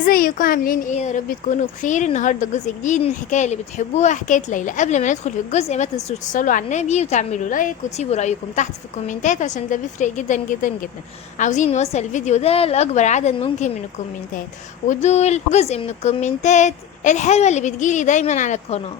ازيكم عاملين ايه؟ يا رب تكونوا بخير. النهارده جزء جديد من الحكايه اللي بتحبوها، حكايه ليلى. قبل ما ندخل في الجزء ما تنسوش تصلوا على النبي وتعملوا لايك وتسيبوا رايكم تحت في الكومنتات عشان ده بيفرق جدا جدا جدا. عاوزين نوصل الفيديو ده لاكبر عدد ممكن من الكومنتات، ودول جزء من الكومنتات الحلوه اللي بتجيلي دايما على القناه.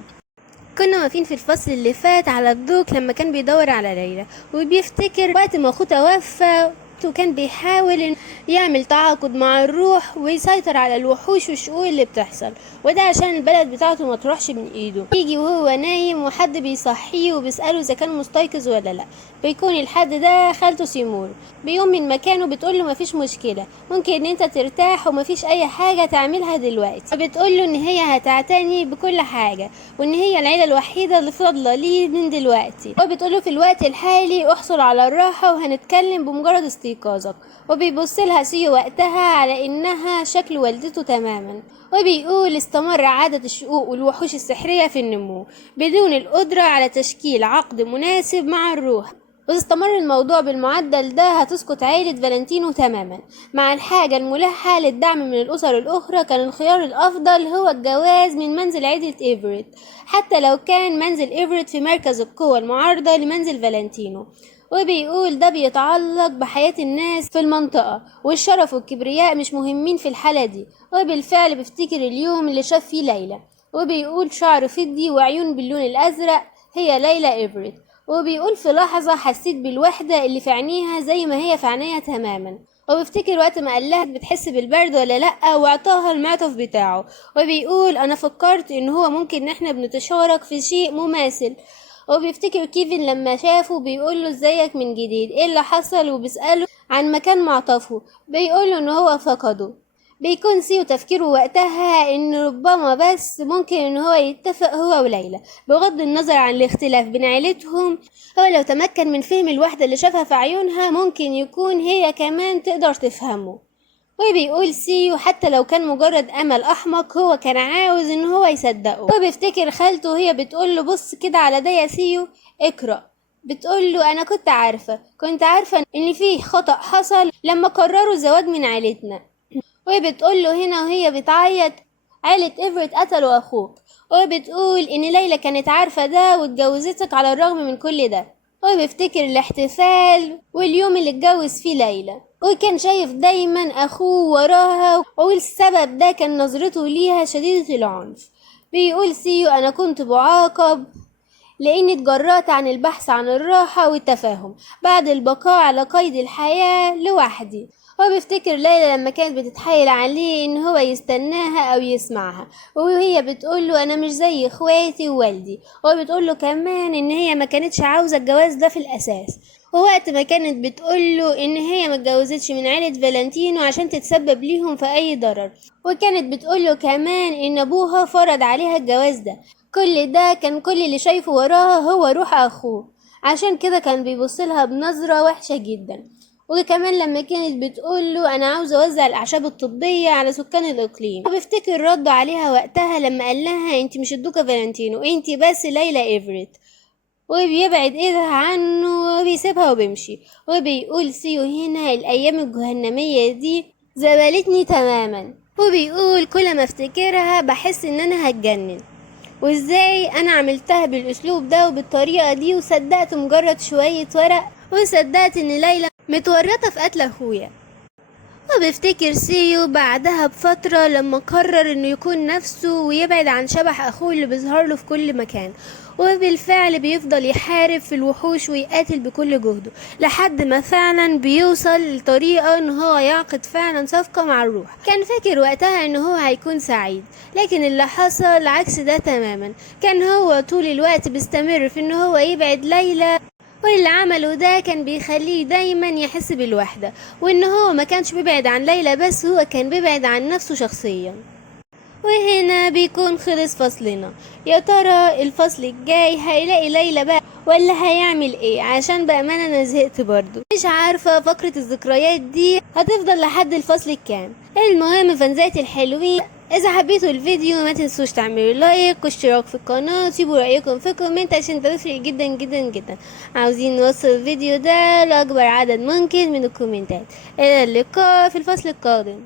كنا واقفين في الفصل اللي فات على الدوك لما كان بيدور على ليلى وبيفتكر وقت ما اخوه توفى، وكان بيحاول يعمل تعاقد مع الروح ويسيطر على الوحوش والشؤون اللي بتحصل، وده عشان البلد بتاعته ما تروحش من ايده. يجي وهو نايم وحد بيصحيه وبيسأله اذا كان مستيقظ ولا لا. بيكون الحد ده خالته سيمور. بيقوم من مكانه بتقوله مفيش مشكلة، ممكن ان انت ترتاح ومفيش اي حاجة تعملها دلوقتي. بتقوله ان هي هتعتني بكل حاجة وان هي العيلة الوحيدة اللي فاضلة ليه من دلوقتي. وبتقوله في الوقت الحالي احصل على الراحة وهنتكلم بمجرد استيقاظك. وبيبصلها سيو وقتها على انها شكل والدته تماما. وبيقول استمر عادة الشقوق والوحوش السحرية في النمو بدون القدرة على تشكيل عقد مناسب مع الروح. واستمر الموضوع بالمعدل ده هتسقط عائلة فالنتينو تماما. مع الحاجة الملحة للدعم من الأسر الأخرى، كان الخيار الأفضل هو الجواز من منزل عائلة إيفريت، حتى لو كان منزل إيفريت في مركز القوى المعارضة لمنزل فالنتينو. وبيقول ده بيتعلق بحياة الناس في المنطقة، والشرف والكبرياء مش مهمين في الحالة دي. وبالفعل بيفتكر اليوم اللي شاف فيه ليلى. وبيقول شعر فضي وعيون باللون الأزرق، هي ليلى إيفريت. وبيقول في لحظة حسيت بالوحدة اللي في عينيها زي ما هي في عينيها تماما. وبيفتكر وقت ما قال لها بتحس بالبرد ولا لأ، واعطاها المعطف بتاعه. وبيقول أنا فكرت إن هو ممكن إن احنا بنتشارك في شيء مماثل. وبيفتكر كيفن لما شافه بيقول له ازيك من جديد، ايه اللي حصل، وبيسأله عن مكان معطفه. بيقول له ان هو فقده. بيكون سيو تفكيره وقتها ان ربما بس ممكن ان هو يتفق هو وليلى بغض النظر عن الاختلاف بين عيلتهم. هو لو تمكن من فهم الوحدة اللي شافها في عيونها ممكن يكون هي كمان تقدر تفهمه. وبيقول سيو حتى لو كان مجرد امل احمق هو كان عاوز ان هو يصدقه. وبيفتكر خالته وهي بتقول له بص كده على ده يا سيو، اقرأ. بتقول له انا كنت عارفة ان فيه خطأ حصل لما قرروا الزواج من عيلتنا. وبتقول له هنا وهي بتعيط عيلة إيفريت قتلوا أخوك. وبتقول إن ليلى كانت عارفة ده واتجوزتك على الرغم من كل ده. وبيفتكر الاحتفال واليوم اللي اتجوز فيه ليلى، وكان شايف دايما أخوه وراها، والسبب ده كان نظرته ليها شديدة العنف. بيقول سيو أنا كنت بعاقب لأني اتجرأت عن البحث عن الراحة والتفاهم بعد البقاء على قيد الحياة لوحدي. هو بيفتكر ليلى لما كانت بتتحايل عليه ان هو يستناها او يسمعها، وهي بتقوله انا مش زي اخواتي ووالدي. هو بتقوله كمان ان هي ما كانتش عاوزة الجواز ده في الاساس، ووقت ما كانت بتقوله ان هي ما اتجوزتش من عيلة فالنتينو عشان تتسبب ليهم في اي ضرر. وكانت بتقوله كمان ان ابوها فرض عليها الجواز ده. كل اللي شايفه وراها هو روح اخوه، عشان كده كان بيبصلها بنظرة وحشة جدا. وكمان لما كانت بتقوله انا عاوزة اوزع الاعشاب الطبية على سكان الاقليم، وبيفتكر رده عليها وقتها لما قال لها انت مش الدوكا فالنتينو، انت بس ليلى ايفريت. وبيبعد ايدها عنه وبيسيبها وبيمشي. وبيقول سيو هنا الايام الجهنمية دي زبالتني تماما. وبيقول كل ما افتكرها بحس ان انا هتجنن، وازاي انا عملتها بالاسلوب ده وبالطريقة دي، وصدقت مجرد شوية ورق، وصدقت ان ليلى متورطة في قتل اخويا. وبيفتكر سيو بعدها بفترة لما قرر انه يكون نفسه ويبعد عن شبح اخوه اللي بيظهر له في كل مكان. وبالفعل بيفضل يحارب في الوحوش ويقاتل بكل جهده لحد ما فعلا بيوصل لطريقة ان هو يعقد فعلا صفقة مع الروح. كان فاكر وقتها ان هو هيكون سعيد، لكن اللي حصل عكس ده تماما. كان هو طول الوقت بيستمر في ان هو يبعد ليلى، واللي عمله ده كان بيخليه دايما يحس بالوحدة، وان هو ما كانش بيبعد عن ليلى بس، هو كان بيبعد عن نفسه شخصيا. وهنا بيكون خلص فصلنا. يا ترى الفصل الجاي هيلاقي ليلى بقى ولا هيعمل ايه؟ عشان بأمانة انا زهقت برضو، مش عارفة فقرة الذكريات دي هتفضل لحد الفصل الكام. المهم فانزاتي الحلوين، اذا حبيتوا الفيديو ما تنسوش تعملوا لايك واشتراك في القناة، سيبوا رأيكم في كومنت عشان ده بيفرق جدا جدا جدا. عاوزين نوصل الفيديو ده لأكبر عدد ممكن من الكومنتات. الى اللقاء في الفصل القادم.